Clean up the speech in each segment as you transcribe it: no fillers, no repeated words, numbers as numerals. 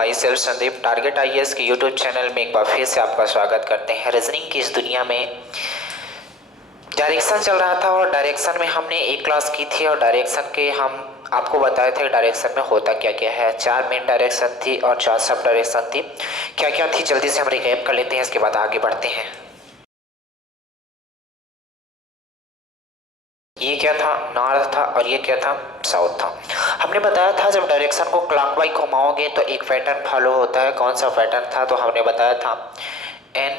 My self Sandeep target IAS के YouTube channel में एक बार फिर से आपका स्वागत करते हैं। रीजनिंग की इस दुनिया में डायरेक्शन चल रहा था और डायरेक्शन में हमने एक क्लास की थी और डायरेक्शन के हम आपको बताए थे डायरेक्शन में होता क्या क्या है। 4 मेन डायरेक्शन थी और 4 सब डायरेक्शन थी। क्या क्या थी जल्दी से हम रिकैप कर लेते हैं, इसके बाद आगे बढ़ते हैं। ये क्या था, नॉर्थ था और ये क्या था, साउथ था। हमने बताया था जब डायरेक्शन को क्लॉकवाइज घुमाओगे तो एक पैटर्न फॉलो होता है। कौन सा पैटर्न था, तो हमने बताया था एन,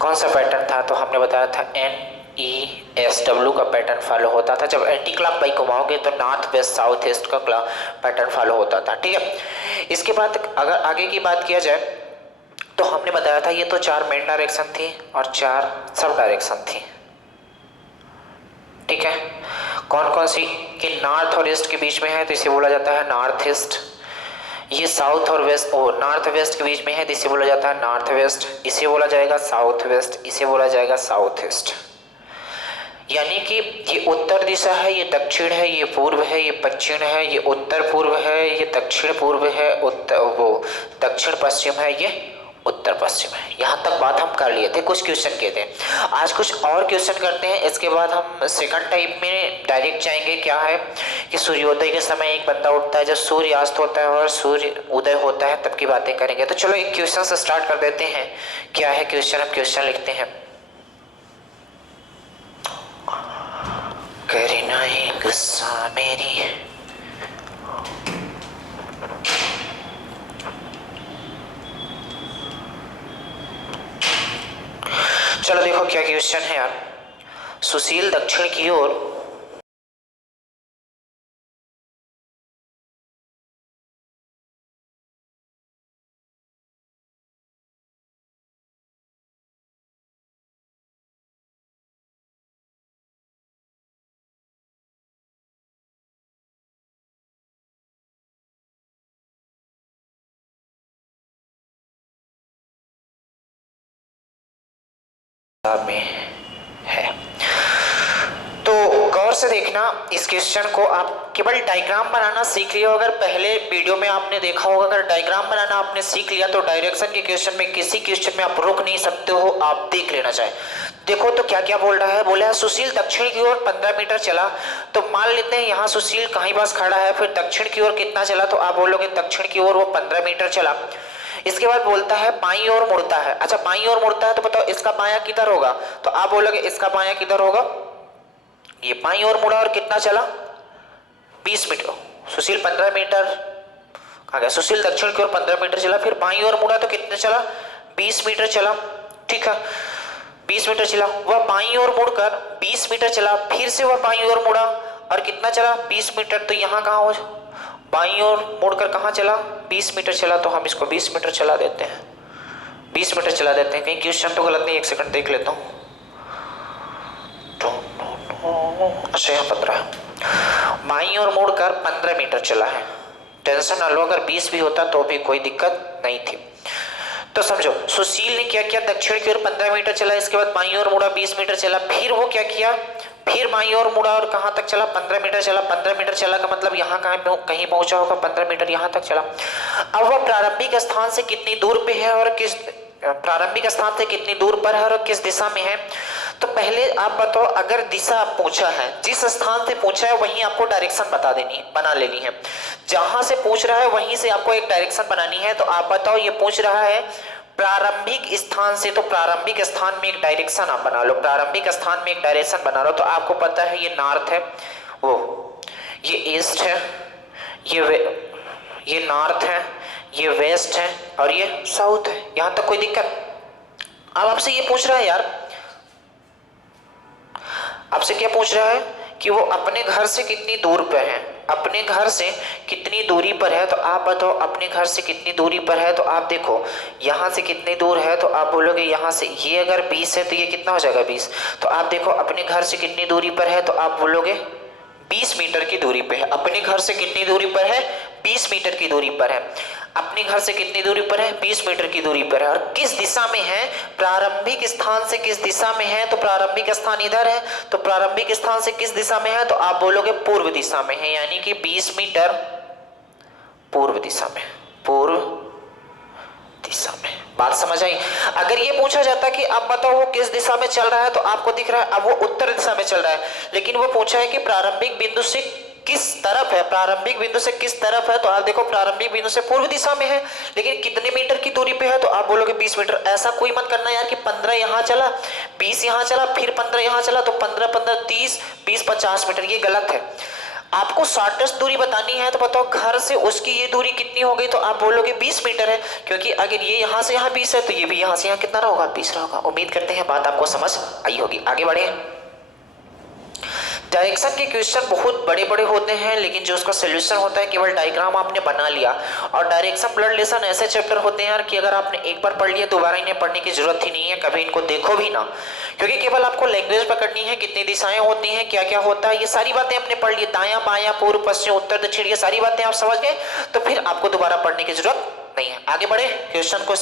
कौन सा पैटर्न था, तो हमने बताया था NESW का पैटर्न फॉलो होता था। जब एंटी क्लॉकवाइज घुमाओगे तो नॉर्थ वेस्ट साउथ ईस्ट का पैटर्न फॉलो होता था। ठीक है, इसके बाद अगर आगे की बात किया जाए तो हमने बताया था ये तो 4 मेन डायरेक्शन थी और 4 सब डायरेक्शन थी। ठीक है, कौन कौन सी, कि नॉर्थ और ईस्ट के बीच में है तो इसे बोला जाता है नॉर्थ ईस्ट। ये साउथ और वेस्ट, नॉर्थ वेस्ट के बीच में है तो इसे बोला जाता है नॉर्थ वेस्ट। इसे बोला जाएगा साउथ वेस्ट, इसे बोला जाएगा साउथ ईस्ट। यानी कि ये उत्तर दिशा है, ये दक्षिण है, ये पूर्व है, ये पश्चिम है, ये उत्तर पूर्व है, ये दक्षिण पूर्व है, दक्षिण पश्चिम है, ये उत्तर पश्चिम है। यहाँ तक बात हम कर लिए थे, कुछ क्वेश्चन किए थे। आज कुछ और क्वेश्चन करते हैं, इसके बाद हम सेकंड टाइप में डायरेक्ट जाएंगे। क्या है कि सूर्योदय के समय एक बंदा उठता है, जब सूर्य अस्त होता है और सूर्य उदय होता है तब की बातें करेंगे। तो चलो एक क्वेश्चन से स्टार्ट कर देते हैं। क्या है क्वेश्चन, हम क्वेश्चन लिखते हैं। करना है गुस्सा मेरी, चलो देखो क्या क्वेश्चन है यार। सुशील दक्षिण की ओर में है, तो गौर से देखना इस क्वेश्चन को। आप केवल डायग्राम बनाना सीख लियो। अगर पहले वीडियो में आपने देखा होगा, अगर डायग्राम बनाना आपने सीख लिया तो डायरेक्शन के क्वेश्चन में किसी क्वेश्चन में आप रुक नहीं सकते हो, आप देख लेना चाहिए। देखो तो क्या क्या बोल रहा है, बोला है सुशील दक्षिण की ओर 15 मीटर चला। तो मान लेते हैं यहाँ सुशील कहीं पास खड़ा है, फिर दक्षिण की ओर कितना चला, तो आप बोलोगे दक्षिण की ओर वो 15 मीटर चला। इसके बाद बोलता है बाईं ओर मुड़ता है। अच्छा, बाईं ओर मुड़ता है तो बताओ इसका बायां किधर होगा, तो आप बोलोगे इसका बायां किधर होगा। ये बाईं ओर मुड़ा और कितना चला, 20 मीटर। सुशील 15 मीटर कहाँ गया, सुशील दक्षिण की ओर 15 मीटर चला, फिर बाईं ओर मुड़ा तो कितना चला, 20 मीटर चला। ठीक है, 20 मीटर चला, वह बाईं ओर मुड़कर 20 मीटर चला, फिर से वह बाईं ओर मुड़ा और कितना चला, 20 मीटर। तो यहाँ कहाँ हो, बाईं ओर मुड़कर कहाँ चला, 20 मीटर चला, तो हम इसको 20 मीटर चला देते हैं, 20 मीटर चला देते हैं। कहीं क्वेश्चन तो गलत नहीं, एक सेकंड देख लेता हूँ। अच्छा यहाँ 15, बाईं ओर मुड़कर 15 मीटर चला है। टेंशन ना लो, अगर 20 भी होता तो भी कोई दिक्कत नहीं थी। तो समझो सुशील ने क्या किया, दक्षिण की ओर 15 मीटर चला, इसके बाद बाईं ओर मुड़ा 20 मीटर चला, फिर वो क्या किया, फिर बाईं ओर मुड़ा और कहां तक चला, 15 मीटर चला। 15 मीटर चला का मतलब यहाँ कहीं पहुंचा होगा, 15 मीटर यहाँ तक चला। अब वह प्रारंभिक स्थान से कितनी दूर पे है और किस, प्रारंभिक स्थान से कितनी दूर पर है और किस दिशा में है। तो पहले आप बताओ, अगर दिशा आप पूछा है, जिस स्थान से पूछा है वहीं आपको डायरेक्शन बना लेनी है। जहां से पूछ रहा है वहीं से आपको एक डायरेक्शन बनानी है। तो आप बताओ, ये पूछ रहा है प्रारंभिक स्थान से, तो प्रारंभिक स्थान में एक डायरेक्शन आप बना लो, प्रारंभिक स्थान में एक डायरेक्शन बना लो। तो आपको पता है ये नॉर्थ है, वो ये ईस्ट है, ये नॉर्थ है, ये वेस्ट है और ये साउथ है। यहां तक कोई दिक्कत। अब आपसे ये पूछ रहा है यार, आपसे क्या पूछ रहा है कि वो अपने घर से कितनी दूर पर है, अपने घर से कितनी दूरी पर है। तो आप बताओ अपने घर से कितनी दूरी पर है। तो आप देखो यहाँ से कितनी दूर है, तो आप बोलोगे यहाँ से, ये अगर 20 है तो ये कितना हो जाएगा 20। तो आप देखो अपने घर से कितनी दूरी पर है, तो आप बोलोगे 20 मीटर की दूरी पे है। अपने घर से कितनी दूरी पर है, 20 मीटर की दूरी पर है। अपने घर से कितनी दूरी पर है, 20 मीटर की दूरी पर है। और किस दिशा में है, प्रारंभिक स्थान से किस दिशा में है, तो प्रारंभिक स्थान इधर है। तो प्रारंभिक स्थान से किस दिशा में है, तो आप बोलोगे पूर्व दिशा में है। यानी कि 20 मीटर पूर्व दिशा में, पूर्व दिशा में। बात समझ आई? अगर ये पूछा जाता कि आप बताओ वो किस दिशा में चल रहा है, तो आपको दिख रहा है अब वो उत्तर दिशा में चल रहा है, लेकिन वो पूछा है कि प्रारंभिक बिंदु से किस तरफ है, प्रारंभिक बिंदु से किस तरफ है, तो आप देखो प्रारंभिक बिंदु से पूर्व दिशा में है, लेकिन कितने मीटर की दूरी पे है, तो आप बोलोगे 20 मीटर। ऐसा कोई मत करना यार कि 15 यहां चला, 20 यहां चला, फिर 15 यहां चला, तो 15 15 30 20 50 मीटर, ये गलत है। आपको शॉर्टेस्ट दूरी बतानी है, तो बताओ घर से उसकी ये दूरी कितनी हो गई, तो आप बोलोगे 20 मीटर है, क्योंकि अगर ये यहां से यहां 20 है तो ये भी यहां से यहां कितना होगा, 20 होगा। उम्मीद करते हैं बात आपको समझ आई होगी। आगे बढ़े। डायरेक्शन के क्वेश्चन बहुत बड़े बड़े होते हैं, लेकिन जो उसका सोल्यूशन होता है केवल डायग्राम आपने बना लिया। और डायरेक्शन ब्लड रिलेशन ऐसे चैप्टर होते हैं यार कि अगर आपने एक बार पढ़ लिया दोबारा इन्हें पढ़ने की जरूरत ही नहीं है, कभी इनको देखो भी ना, क्योंकि केवल आपको लैंग्वेज पकड़नी है, कितनी दिशाएं होती हैं, क्या क्या होता है, ये सारी बातें आपने पढ़ ली, दायां बायां पूर्व पश्चिम उत्तर दक्षिण, ये सारी बातें आप समझ गए, तो फिर आपको दोबारा पढ़ने की जरूरत नहीं है। आगे बढ़े क्वेश्चन को।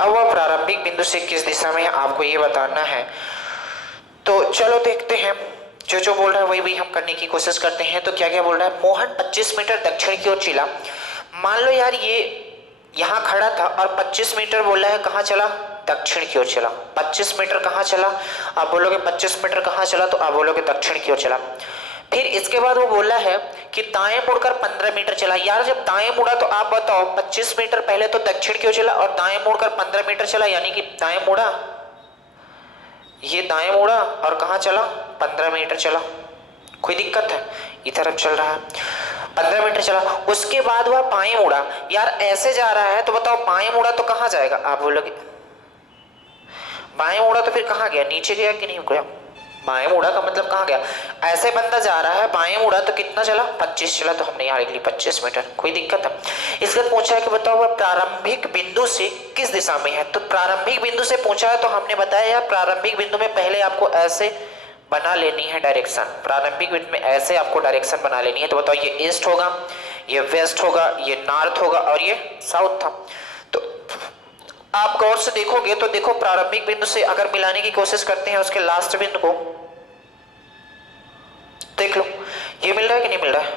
अब वह प्रारंभिक बिंदु से किस दिशा में है आपको ये बताना है। तो चलो देखते हैं, जो जो बोल रहा है वही वही हम करने की कोशिश करते हैं। तो क्या क्या बोल रहा है, मोहन 25 मीटर दक्षिण की ओर चला। मान लो यार ये यहाँ खड़ा था और 25 मीटर बोल रहा है, कहाँ चला, दक्षिण की ओर चला। 25 मीटर कहाँ चला, आप बोलोगे 25 मीटर कहाँ चला, तो आप बोलोगे दक्षिण की ओर चला। फिर इसके बाद वो बोला है कि दाएं मुड़कर 15 मीटर चला। यार जब दाएं मुड़ा तो आप बताओ 25 मीटर पहले तो दक्षिण की ओर चला और दाएं मुड़कर 15 मीटर चला, यानी कि दाएं मुड़ा, ये दाएं मुड़ा और कहाँ चला, 15 मीटर चला। कोई दिक्कत है, इधर चल रहा है 15 मीटर चला। उसके बाद वह बाएं मुड़ा। यार ऐसे जा रहा है तो बताओ बाएं मुड़ा तो कहाँ जाएगा, आप बोलोगे बाएं मुड़ा तो फिर कहाँ गया, नीचे गया कि नहीं गया, बाएं मुड़ा का मतलब कहाँ गया। ऐसे बंदा जा रहा है बाएं मुड़ा तो कितना चला, 25 चला, तो हमने यहाँ लिख ली 25 मीटर। कोई दिक्कत है। इसके बाद पूछा है कि बताओ वह प्रारंभिक बिंदु से किस दिशा में है। तो प्रारंभिक बिंदु से पूछा है तो हमने बताया यार प्रारंभिक बिंदु में पहले आपको ऐसे बना लेनी है डायरेक्शन। प्रारंभिक बिंदु में ऐसे आपको डायरेक्शन बना लेनी है। तो बताओ ये ईस्ट होगा, ये वेस्ट होगा, ये नॉर्थ होगा और ये साउथ था। तो आप गौर से देखोगे तो देखो प्रारंभिक बिंदु से अगर मिलाने की कोशिश करते हैं उसके लास्ट बिंदु को, देख लो ये मिल रहा है कि नहीं मिल रहा है,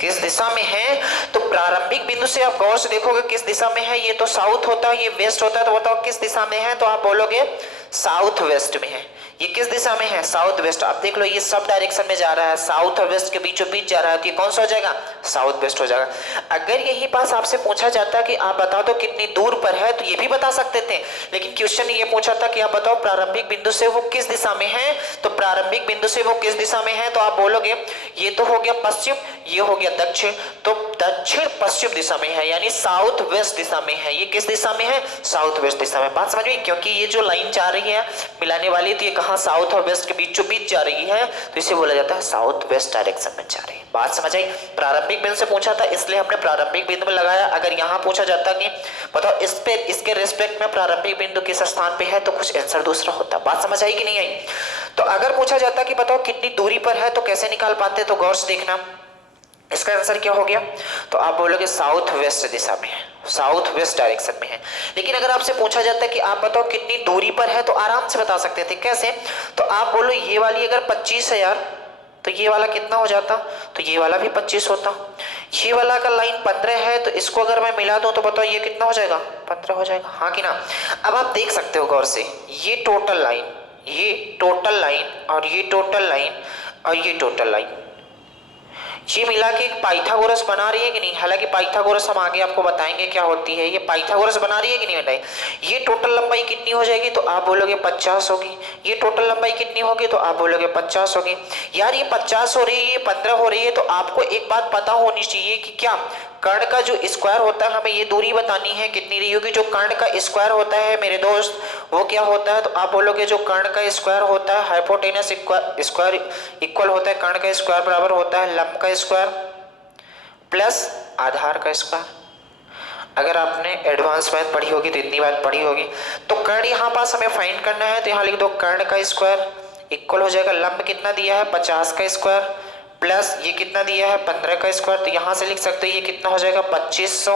किस दिशा में है। तो प्रारंभिक बिंदु से आप गौर से देखोगे किस दिशा में है, ये तो साउथ होता है, ये वेस्ट होता है। तो बताओ किस दिशा में है, तो आप बोलोगे साउथ वेस्ट में है। ये किस दिशा में है, साउथ वेस्ट। आप देख लो ये सब डायरेक्शन में जा रहा है, साउथ और वेस्ट के बीचों बीच जा रहा है, तो ये कौन सा हो जाएगा, साउथ वेस्ट हो जाएगा। अगर यही पास आपसे पूछा जाता कि आप बता दो कितनी दूर पर है, तो ये भी बता सकते थे, लेकिन क्वेश्चन ये पूछा था कि आप बताओ प्रारंभिक बिंदु से वो किस दिशा में है। तो प्रारंभिक बिंदु से वो किस दिशा में है, तो आप बोलोगे ये तो हो गया पश्चिम, ये हो गया दक्षिण, तो दक्षिण पश्चिम दिशा में है, यानी साउथ वेस्ट दिशा में है। ये किस दिशा में है, साउथ वेस्ट दिशा में। बात समझ में, क्योंकि ये जो लाइन जा रही है मिलाने वाली, तो ये कहाँ साउथ और वेस्ट के बीचों बीच जा रही है तो इसे बोला जाता है साउथ वेस्ट डायरेक्शन में जा रही है। बात समझ आई? प्रारंभिक बिंदु से पूछा था इसलिए हमने प्रारंभिक बिंदु में लगाया। अगर यहाँ पूछा जाता कि बताओ इस पे इसके रिस्पेक्ट में प्रारंभिक बिंदु किस स्थान पे है तो कुछ आंसर दूसरा होता। बात समझ आई कि नहीं आई? तो अगर पूछा जाता कि बताओ कितनी दूरी पर है तो कैसे निकाल पाते, तो गौर से देखना इसका आंसर क्या हो गया, तो आप बोलोगे साउथ वेस्ट दिशा में है, साउथ वेस्ट डायरेक्शन में है। लेकिन अगर आपसे पूछा जाता है कि आप बताओ कितनी दूरी पर है तो आराम से बता सकते थे। कैसे? तो आप बोलो ये वाली अगर 25 है यार तो ये वाला कितना हो जाता, तो ये वाला भी 25 होता। ये वाला का लाइन 15 है तो इसको अगर मैं मिला दूं तो बताओ ये कितना हो जाएगा, 15 हो जाएगा, हाँ कि ना? अब आप देख सकते हो गौर से ये टोटल लाइन, ये टोटल लाइन और ये टोटल लाइन और ये टोटल लाइन, ये मिला के एक पाइथागोरस बना रही है कि नहीं? हालांकि पाइथागोरस हम आगे आपको बताएंगे क्या होती है। ये पाइथागोरस बना रही है कि नहीं बताइए? ये टोटल लंबाई कितनी हो जाएगी तो आप बोलोगे 50 होगी। ये टोटल लंबाई कितनी होगी तो आप बोलोगे 50 होगी। यार ये 50 हो रही है, ये 15 हो रही है, तो आपको एक बात पता होनी चाहिए कि क्या कर्ण का जो स्क्वायर होता है, हमें ये दूरी बतानी है कितनी रही होगी। जो कर्ण का स्क्वायर होता है मेरे दोस्त वो क्या होता है, तो आप बोलोगे जो कर्ण का स्क्वायर होता है हाइपोटेनस स्क्वायर इक्वल होता है कर्ण का स्क्वायर बराबर होता है लंब का स्क्वायर प्लस आधार का स्क्वायर। अगर आपने एडवांस मैथ पढ़ी होगी तो इतनी बात पढ़ी होगी। तो कर्ण यहाँ पास हमें फाइंड करना है तो यहाँ लिख दो कर्ण का स्क्वायर इक्वल हो जाएगा लंब कितना दिया है 50 का स्क्वायर प्लस ये कितना दिया है 15 का स्क्वायर। तो यहाँ से लिख सकते हैं ये कितना हो जाएगा 2500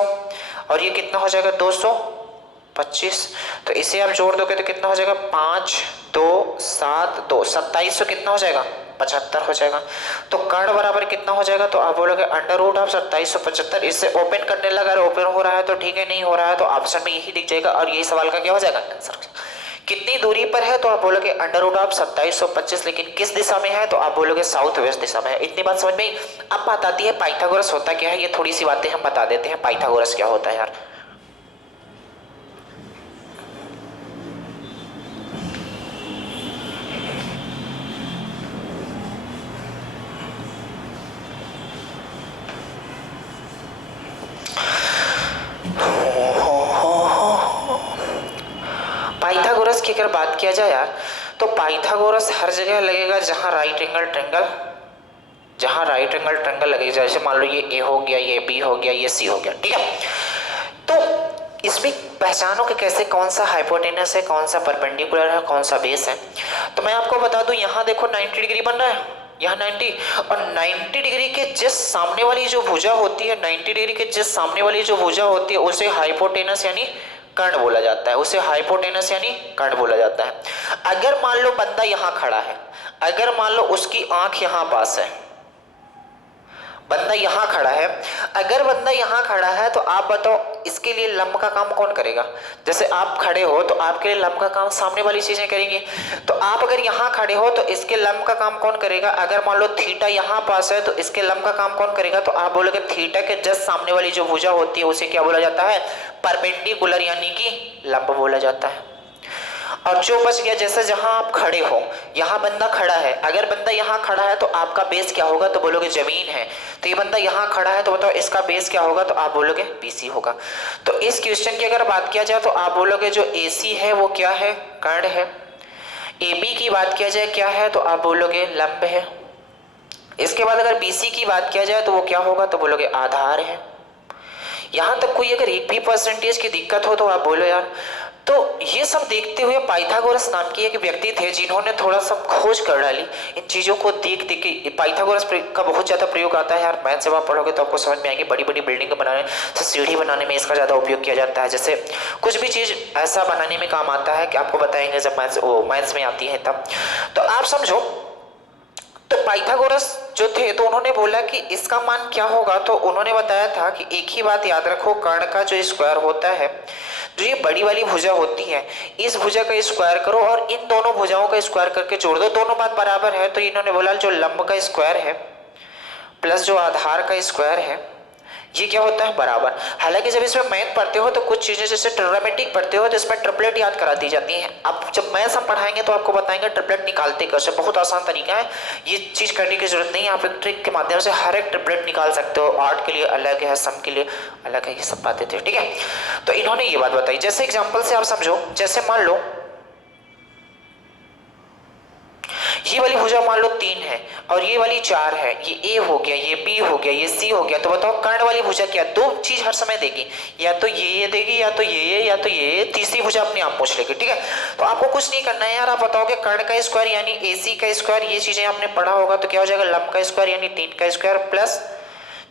और ये कितना हो जाएगा 225। तो इसे आप जोड़ दोगे तो कितना हो जाएगा 5 2 7 2 2700 कितना हो जाएगा 75 हो जाएगा। तो कर्ण बराबर कितना हो जाएगा तो आप बोलोगे अंडर रूट ऑफ 2775। इससे ओपन करने लगा, अगर ओपन हो रहा है तो ठीक है, नहीं हो रहा है तो ऑप्शन में यही दिख जाएगा और यही सवाल का क्या हो जाएगा आंसर। कितनी दूरी पर है तो आप बोलोगे अंडर रूट ऑफ 2725, लेकिन किस दिशा में है तो आप बोलोगे साउथ वेस्ट दिशा में है। इतनी बात समझ में? अब बात आती है पाइथागोरस होता क्या है, ये थोड़ी सी बातें हम बता देते हैं। पाइथागोरस क्या होता है यार, पाइथागोरस की अगर बात किया जाए यार तो पाइथागोरस हर जगह लगेगा जहां राइट एंगल ट्रायंगल लगेगा। जैसे मान लो ये ए हो गया, ये बी हो गया, ये सी हो गया, ठीक है। तो इसमें पहचानो कि कैसे कौन सा हाइपोटेनस है, कौन सा परपेंडिकुलर है, कौन सा बेस है। तो मैं आपको बता दूं यहाँ देखो 90 डिग्री बन रहा है, यहाँ 90 और 90 डिग्री के जिस सामने वाली जो भुजा होती है, 90 डिग्री के जिस सामने वाली जो भुजा होती है उसे हाइपोटेनस यानी कर्ण बोला जाता है, उसे हाइपोटेनस यानी कर्ण बोला जाता है। अगर मान लो बंदा यहाँ खड़ा है, अगर मान लो उसकी आंख यहाँ पास है, बंदा यहाँ खड़ा है, अगर बंदा यहाँ खड़ा है तो आप बताओ इसके लिए लंब का काम कौन करेगा। जैसे आप खड़े हो तो आपके लिए लंब का काम सामने वाली चीजें करेंगी। तो आप अगर यहाँ खड़े हो तो इसके लंब का काम कौन करेगा। अगर मान लो थीटा यहाँ पास है तो इसके लंब का काम कौन करेगा, तो आप बोलोगे थीटा के जस्ट सामने वाली जो भुजा होती है उसे क्या बोला जाता है, परपेंडिकुलर यानी कि लंब बोला जाता है। और जो बच गया, जैसे जहां आप खड़े हो, यहाँ बंदा खड़ा है, अगर बंदा यहाँ खड़ा है तो आपका बेस क्या होगा, तो बोलोगे जमीन है। तो ये बंदा यहाँ खड़ा है तो बताओ इसका बेस क्या होगा, तो आप बोलोगे बीसी होगा। तो इस क्वेश्चन की अगर बात किया जाए तो आप बोलोगे जो एसी है वो क्या है, कर्ण है। AB की बात किया जाए क्या है, तो आप बोलोगे लंब है। इसके बाद अगर BC की बात किया जाए तो वो क्या होगा, तो बोलोगे आधार है। यहाँ तक कोई अगर 1% की दिक्कत हो तो आप बोलो यार। तो ये सब देखते हुए पाइथागोरस नाम की एक व्यक्ति थे जिन्होंने थोड़ा सा खोज कर डाली इन चीज़ों को देख देख के। पाइथागोरस का बहुत ज़्यादा प्रयोग आता है यार, मैथ जब आप पढ़ोगे तो आपको समझ में आएगी। बड़ी बड़ी बिल्डिंग बनाने, सीढ़ी बनाने में इसका ज़्यादा उपयोग किया जाता है। जैसे कुछ भी चीज़ ऐसा बनाने में काम आता है कि आपको बताएंगे जब मैथ्स में आती है तब। तो आप समझो, तो पाइथागोरस जो थे तो उन्होंने बोला कि इसका मान क्या होगा, तो उन्होंने बताया था कि एक ही बात याद रखो, कर्ण का जो स्क्वायर होता है, जो ये बड़ी वाली भुजा होती है, इस भुजा का स्क्वायर करो और इन दोनों भुजाओं का स्क्वायर करके जोड़ दो, दोनों बात बराबर है। तो इन्होंने बोला जो लंब का स्क्वायर है प्लस जो आधार का स्क्वायर है ये क्या होता है, बराबर। हालांकि जब इसमें मैथ पढ़ते हो तो कुछ चीजें जैसे ट्रिग्नोमेट्रिक पढ़ते हो तो इसमें ट्रिपलेट याद करा दी जाती है। अब जब मैथ हम पढ़ाएंगे तो आपको बताएंगे ट्रिपलेट निकालते कैसे, बहुत आसान तरीका है, ये चीज करने की जरूरत नहीं है। आप एक ट्रिक के माध्यम से हर एक ट्रिपलेट निकाल सकते हो। आर्ट के लिए अलग है, सम के लिए अलग है, ये सब बातें थी, ठीक है। तो इन्होंने ये बात बताई। जैसे एग्जाम्पल से आप समझो, जैसे मान लो ये वाली भुजा मान लो 3 है और ये वाली 4 है, ये ए हो गया, ये बी हो गया, ये सी हो गया। तो बताओ कर्ण वाली भुजा क्या, दो चीज हर समय देगी, या तो ये देगी, या तो ये, या तो ये, तीसरी भुजा अपने आप पूछ लेगी। ठीक है, तो आपको कुछ नहीं करना है यार, आप बताओगे कर्ण का स्क्वायर यानी AC का स्क्वायर, ये चीजें आपने पढ़ा होगा, तो क्या हो जाएगा लंब का स्क्वायर यानी 3 का स्क्वायर प्लस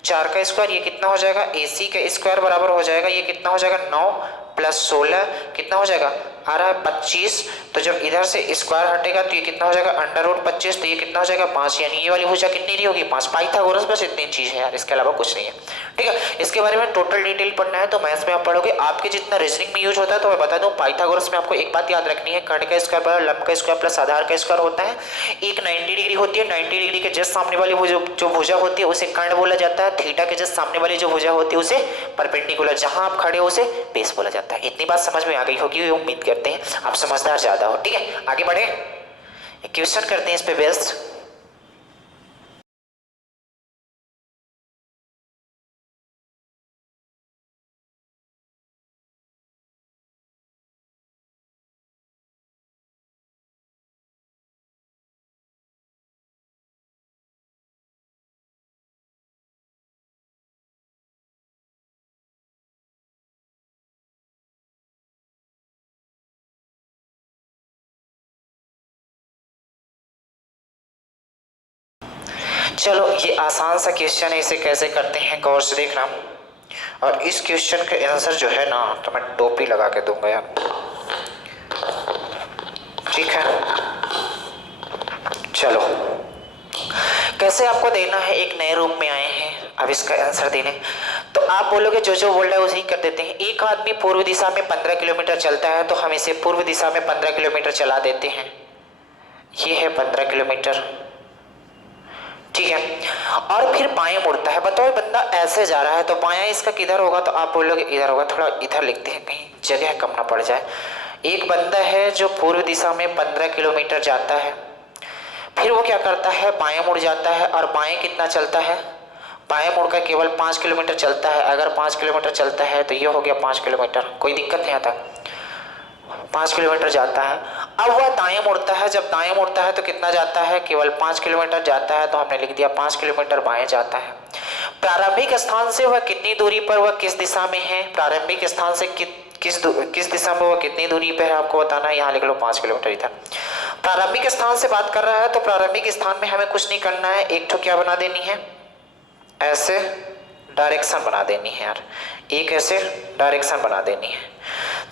4 का स्क्वायर, ये कितना हो जाएगा AC का स्क्वायर बराबर हो जाएगा, ये कितना हो जाएगा 9 प्लस 16 कितना हो जाएगा आ रहा है 25। तो जब इधर से स्क्वायर हटेगा तो ये कितना हो जाएगा अंडर रूट 25, तो ये कितना हो जाएगा 5, यानी ये वाली भुजा कितनी रही होगी 5। पाइथागोरस बस इतनी चीज है यार, इसके अलावा कुछ नहीं है। ठीक है, इसके बारे में टोटल डिटेल पढ़ना है तो मैथ्स में आप पढ़ोगे, आपके जितना रीजनिंग में यूज होता है। तो मैं बता दूं पाइथागोरस में आपको एक बात याद रखनी है, कर्ण का स्क्वायर बराबर लंब का स्क्वायर प्लस आधार का स्क्वायर होता है। एक 90 डिग्री होती है, 90 डिग्री के जस्ट सामने वाली जो भुजा होती है उसे कर्ण बोला जाता है। थीटा के जस्ट सामने वाली जो भुजा होती है उसे परपेंडिकुलर, जहां आप खड़े हो उसे बेस बोला जाता है। इतनी बात समझ में आ गई होगी, उम्मीद करते हैं आप समझदार ज्यादा हो। ठीक है, आगे बढ़े, क्वेश्चन करते हैं इस पे बेस्ड। चलो ये आसान सा क्वेश्चन है, इसे कैसे करते हैं गौर से देखना। और इस क्वेश्चन का आंसर जो है ना तो मैं टोपी लगा के दूंगा यार, ठीक है। चलो कैसे आपको देना है, एक नए रूप में आए हैं अब इसका आंसर देने। तो आप बोलोगे जो जो बोल रहा है उसे ही कर देते हैं। एक आदमी पूर्व दिशा में 15 किलोमीटर चलता है तो हम इसे पूर्व दिशा में 15 किलोमीटर चला देते हैं। ये है 15 किलोमीटर, ठीक है। और फिर बाएं मुड़ता है, बताओ बंदा ऐसे जा रहा है तो बायां इसका किधर होगा, तो आप बोलोगे इधर होगा। थोड़ा इधर लिखते हैं कहीं जगह कम ना पड़ जाए। एक बंदा है जो पूर्व दिशा में 15 किलोमीटर जाता है, फिर वो क्या करता है बाएं मुड़ जाता है। और बाएं कितना चलता है, बाएं मुड़ का केवल 5 किलोमीटर चलता है। अगर 5 किलोमीटर चलता है तो ये हो गया 5 किलोमीटर, कोई दिक्कत नहीं आता, 5 किलोमीटर जाता है। अब वह दाएं मुड़ता है, जब दाएं मुड़ता है तो कितना जाता है, केवल 5 किलोमीटर जाता है। तो हमने लिख दिया 5 किलोमीटर बाएं जाता है। प्रारंभिक स्थान से वह कितनी दूरी पर, वह किस दिशा में है, प्रारंभिक स्थान से किस दिशा में वह कितनी दूरी पे है आपको बताना है। यहाँ लिख लो 5 किलोमीटर इधर। प्रारंभिक स्थान से बात कर रहा है तो प्रारंभिक स्थान में हमें कुछ नहीं करना है, एक तो क्या बना देनी है, ऐसे डायरेक्शन बना देनी है यार, एक ऐसे डायरेक्शन बना देनी है।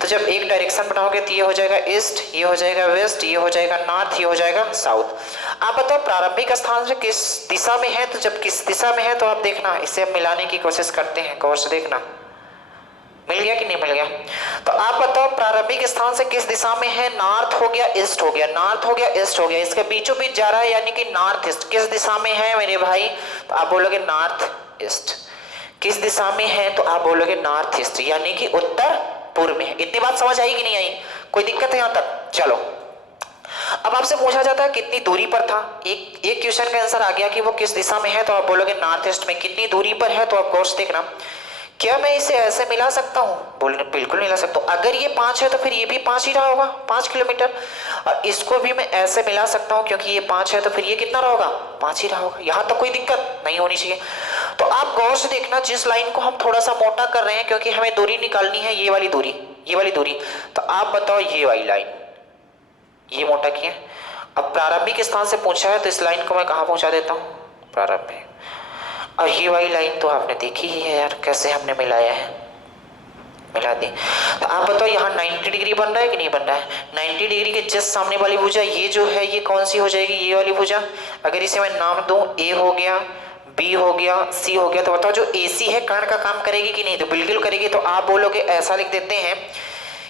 तो जब एक डायरेक्शन बनाओगे तो ये हो जाएगा ईस्ट, ये हो जाएगा वेस्ट, ये हो जाएगा नॉर्थ, ये हो जाएगा साउथ। आप बताओ प्रारंभिक स्थान से किस दिशा में है, तो जब किस दिशा में है तो आप देखना, इसे हम मिलाने की कोशिश करते हैं, गौर से देखना मिल गया कि नहीं मिल गया। तो आप बताओ प्रारंभिक स्थान से किस दिशा में है, नॉर्थ हो गया ईस्ट हो गया, नॉर्थ हो गया ईस्ट हो गया, इसके बीचों बीच जा रहा है यानी कि नॉर्थ ईस्ट। किस दिशा में है मेरे भाई, तो आप बोलोगे नॉर्थ ईस्ट। किस दिशा में है, तो आप बोलोगे नॉर्थ ईस्ट, यानी कि उत्तर पूर्व में है। इतनी बात समझ आई कि नहीं आई, कोई दिक्कत है यहां तक। चलो अब आपसे पूछा जाता है कितनी दूरी पर था, एक क्वेश्चन का आंसर आ गया कि वो किस दिशा में है, तो आप बोलोगे नॉर्थ ईस्ट में। कितनी दूरी पर है, तो आप गौर से देखना, क्या मैं इसे ऐसे मिला सकता हूँ, बोलने बिल्कुल नहीं मिला सकता। अगर ये 5 है तो फिर ये भी 5 ही रहा होगा, 5 किलोमीटर। और इसको भी मैं ऐसे मिला सकता हूँ क्योंकि ये 5 है तो फिर ये कितना रहा होगा, 5 ही रहा होगा। यहाँ तक कोई दिक्कत नहीं होनी चाहिए। तो आप गौर से देखना, जिस लाइन को हम थोड़ा सा मोटा कर रहे हैं क्योंकि हमें दूरी निकालनी है, ये वाली दूरी, ये वाली दूरी। तो आप बताओ ये वाली लाइन, ये मोटा किया। अब प्रारंभिक स्थान से पूछा है तो इस लाइन को मैं कहाँ पहुँचा देता हूँ, प्रारंभिक। और ये वाली लाइन तो आपने देखी ही है यार, कैसे हमने मिलाया है, मिला दी। तो आप बताओ यहाँ 90 डिग्री बन रहा है कि नहीं बन रहा है। 90 डिग्री के जस्ट सामने वाली भुजा ये जो है, ये कौन सी हो जाएगी, ये वाली भुजा। अगर इसे मैं नाम दूं, ए हो गया, बी हो गया, सी हो गया, तो बताओ जो AC है कर्ण का काम करेगी कि नहीं, तो बिल्कुल करेगी। तो आप बोलोगे, ऐसा लिख देते हैं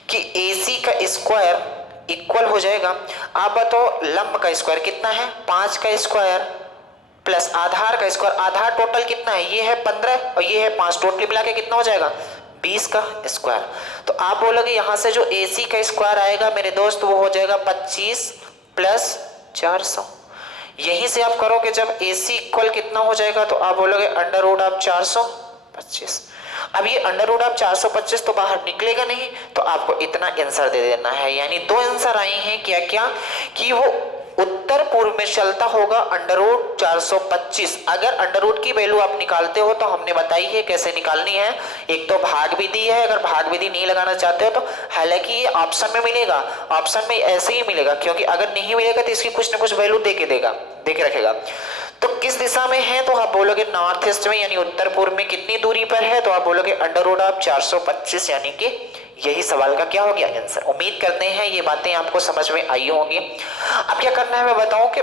कि AC का स्क्वायर इक्वल हो जाएगा, आप बताओ लंब का स्क्वायर कितना है, 5 का स्क्वायर प्लस आधार का स्क्वायर। आधार टोटल कितना है, ये है 15 और ये है 5, टोटल मिला के कितना हो जाएगा, 20 का स्क्वायर। तो आप बोलोगे यहाँ से जो AC का स्क्वायर आएगा मेरे दोस्त, वो हो जाएगा 25 प्लस 400। यहीं से आप करोगे, जब AC इक्वल कितना हो जाएगा, तो आप बोलोगे अंडर रूट ऑफ 425। अब ये अंडर रूट ऑफ 425 तो बाहर निकलेगा नहीं, तो आपको इतना आंसर दे देना है। यानी 2 आंसर आए हैं, क्या क्या, कि वो उत्तर पूर्व में चलता होगा अंडर रूट 425। अगर अंडर रूट की वैल्यू आप निकालते हो तो हमने बताई है कैसे निकालनी है। एक तो भाग विधि है, अगर भाग विधि नहीं लगाना चाहते हो तो, हालांकि ये ऑप्शन में मिलेगा, ऑप्शन में ऐसे ही मिलेगा, क्योंकि अगर नहीं मिलेगा तो इसकी कुछ ना कुछ वैल्यू दे के रखेगा। तो किस दिशा में है, तो आप बोलोगे नॉर्थ ईस्ट में, यानी उत्तर पूर्व में कितनी दूरी पर है, तो आप बोलोगे अंडर रूट ऑफ 425, यानी कि यही सवाल का क्या हो गया आंसर। उम्मीद करते हैं ये बातें आपको समझ में आई होंगी। अब क्या करना है मैं बताऊं कि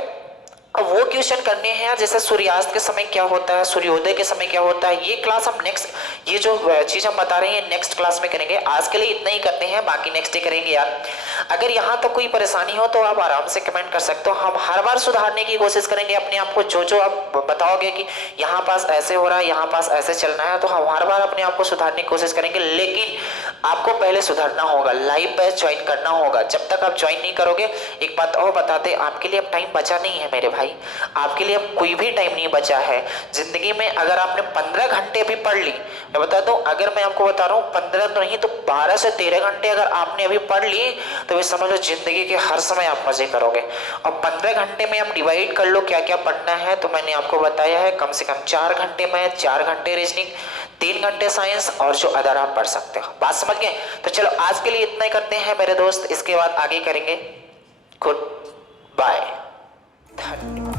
अब वो क्वेश्चन करने हैं जैसे सूर्यास्त के समय क्या होता है, सूर्योदय के समय क्या होता है। ये क्लास हम नेक्स्ट, ये जो चीज हम बता रहे हैं नेक्स्ट क्लास में करेंगे। आज के लिए इतना ही करते हैं, बाकी नेक्स्ट डे करेंगे यार। अगर यहाँ तक कोई परेशानी हो तो आप आराम से कमेंट कर सकते हो, हम हर बार सुधारने की कोशिश करेंगे अपने आप को। जो जो आप बताओगे कि यहाँ पास ऐसे हो रहा है, यहाँ पास ऐसे चलना है, तो हम हर बार अपने आप को सुधारने की कोशिश करेंगे। लेकिन आपको पहले सुधरना होगा, लाइव बैच ज्वाइन करना होगा। जब तक आप ज्वाइन नहीं करोगे, एक बात और बताते, आपके लिए अब टाइम बचा नहीं है मेरे भाई, आपके लिए अब कोई भी टाइम नहीं बचा है जिंदगी में। अगर आपने 15 घंटे भी पढ़ ली, मैं बता दूं, अगर मैं आपको बता रहा हूं 15 तो नहीं तो 12 से 13 घंटे अगर आपने अभी पढ़ ली, तो ये समझ लो जिंदगी के हर समय आप मजे करोगे। और 15 घंटे में आप डिवाइड कर लो क्या क्या पढ़ना है, तो मैंने आपको बताया है कम से कम 4 घंटे मैथ, 4 घंटे रीजनिंग, 3 घंटे साइंस, और जो अदर आप पढ़ सकते हो। बात समझ गए? तो चलो आज के लिए इतना ही करते हैं मेरे दोस्त, इसके बाद आगे करेंगे। गुड बाय, धन्यवाद।